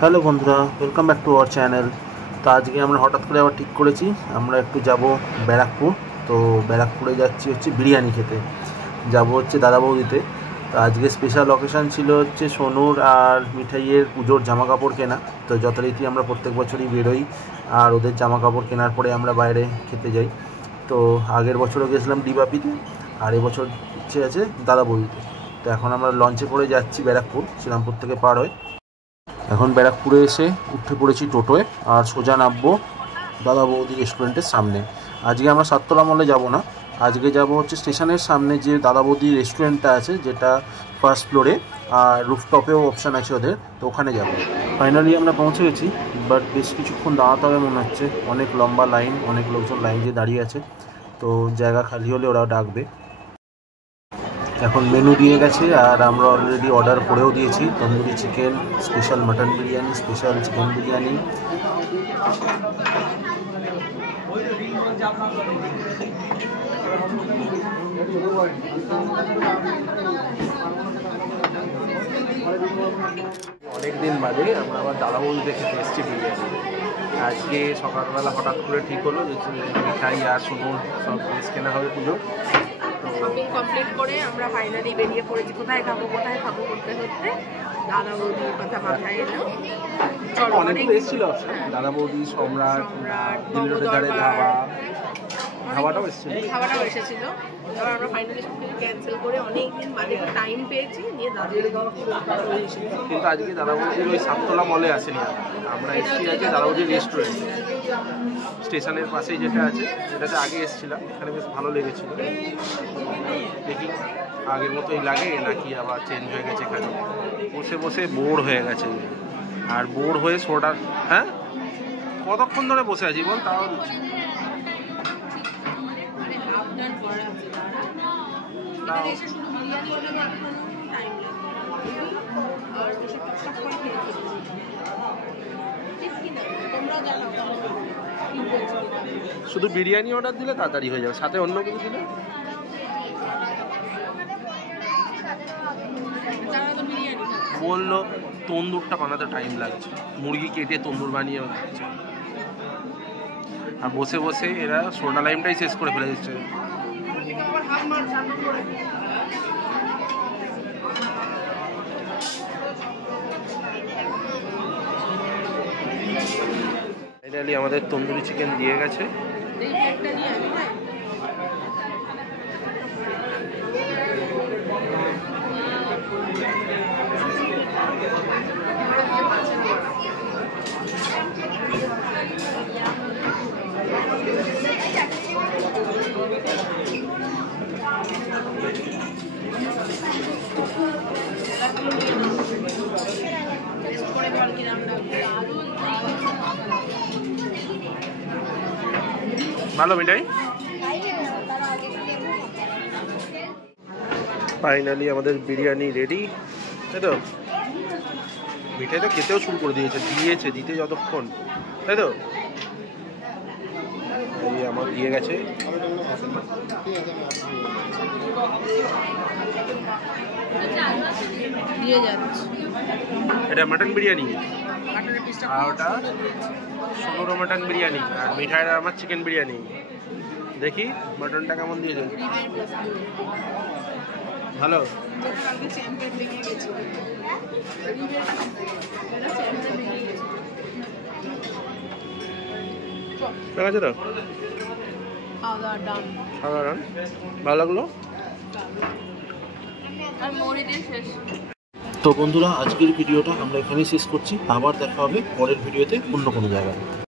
Hello বন্ধুরা, welcome back to our channel. তো আজকে আমরা হঠাৎ করে আবার ঠিক করেছি আমরা একটু যাব ব্যারাকপুর। তো ব্যারাকপুরে যাচ্ছি হচ্ছে বিরিয়ানি খেতে, যাব হচ্ছে দাদা বৌদিতে। তো আজকে স্পেশাল অকেশান ছিল হচ্ছে সোনুর আর মিঠাইয়ের পুজোর জামা কাপড় কেনা। তো যথারীতি আমরা প্রত্যেক বছরই বেরোই আর ওদের জামা কাপড় কেনার পরে আমরা বাইরে খেতে যাই। তো আগের বছরও গেছিলাম ডিবাপিতে, আর এবছর ইচ্ছে আছে দাদা বৌদিতে। তো এখন আমরা লঞ্চে করে যাচ্ছি ব্যারাকপুর, শ্রীরামপুর থেকে পার হয়। এখন ব্যারাকপুরে এসে উঠে পড়েছি টোটোয় আর সোজা নামবো দাদা বৌদি রেস্টুরেন্টের সামনে। আজকে আমরা সাততলা মলে যাব না, আজকে যাব হচ্ছে স্টেশনের সামনে যে দাদা বৌদি রেস্টুরেন্টটা আছে, যেটা ফার্স্ট ফ্লোরে, আর রুফটপেও অপশান আছে ওদের, তো ওখানে যাব। ফাইনালি আমরা পৌঁছে গেছি, বাট বেশ কিছুক্ষণ দাঁড়াতে হবে মনে হচ্ছে, অনেক লম্বা লাইন, অনেক লোকজন লাইন দিয়ে দাঁড়িয়ে আছে। তো জায়গা খালি হলে ওরাও ডাকবে। এখন মেনু দিয়ে গেছে আর আমরা অলরেডি অর্ডার করেও দিয়েছি। Tandoori chicken, special mutton biryani, special chicken biryani. অনেকদিন বাদে আমরা আবার দাদা বৌদিতে খেতে এসেছি বিরিয়ানি। আজকে সকালবেলা হঠাৎ করে ঠিক হলো যে মিঠাই আর সোনুর সব ড্রেস কেনা হবে পুজো। শপিং কমপ্লিট করে আমরা ফাইনালি বেরিয়ে পড়েছি কোথায় খাবো করতে করতে দাদা বৌদির কথা মাথায় এলো। অনেকগুলো এসেছিল দাদা বৌদি, সম্রাট, খাওয়াটাও এসেছিল। এবার আমরা ফাইনালি সব কিছু ক্যান্সেল করে অনেকদিন বাদে টাইম পেয়েছি, নিয়ে কিন্তু আজকে দাদা বৌদির ওই সাততলা মলে আসেনি, আমরা এসেছি আজকে দাদা বৌদির রেস্টুরেন্ট স্টেশনের পাশেই যেটা আছে, যেটাতে আগে এসেছিলাম। এখানে বেশ ভালো লেগেছিল। দেখি আগের মতোই লাগে নাকি আবার চেঞ্জ হয়ে গেছে। এখানে বসে বসে বোর হয়ে গেছে, আর বোর হয়ে সোডা। হ্যাঁ, কতক্ষণ ধরে বসে আছি বল, তাও শুধু বিরিয়ানি অর্ডার দিলে তাড়াতাড়ি হয়ে যাবে, সাথে অন্য কিছু দিলে বললো তন্দুরটা বানাতে টাইম লাগছে, মুরগি কেটে তন্দুর বানিয়ে দিচ্ছে। আর বসে বসে এরা সোডা লাইমটাই শেষ করে ফেলে দিচ্ছে। ফাইনালি আমাদের তন্দুরি চিকেন দিয়ে গেছে। ভালো মিঠাই। ফাইনালি আমাদের বিরিয়ানি রেডি, তাই তো? মিঠাই তো খেতেও শুরু করে দিতে যতক্ষণ, তাই তো? এই আমার দিয়ে গেছে। এটা মাটন বিরিয়ানি, আর ওটা সোনুরও মাটন বিরিয়ানি, আর মিঠাইটা আমার চিকেন বিরিয়ানি। দেখি মাটনটা কেমন দিয়েছে। ভালো। ঠিক আছে তো, ভালো লাগলো। তো বন্ধুরা, আজকের ভিডিওটা আমরা এখানেই শেষ করছি। আবার দেখা হবে পরের ভিডিওতে অন্য কোনো জায়গায়।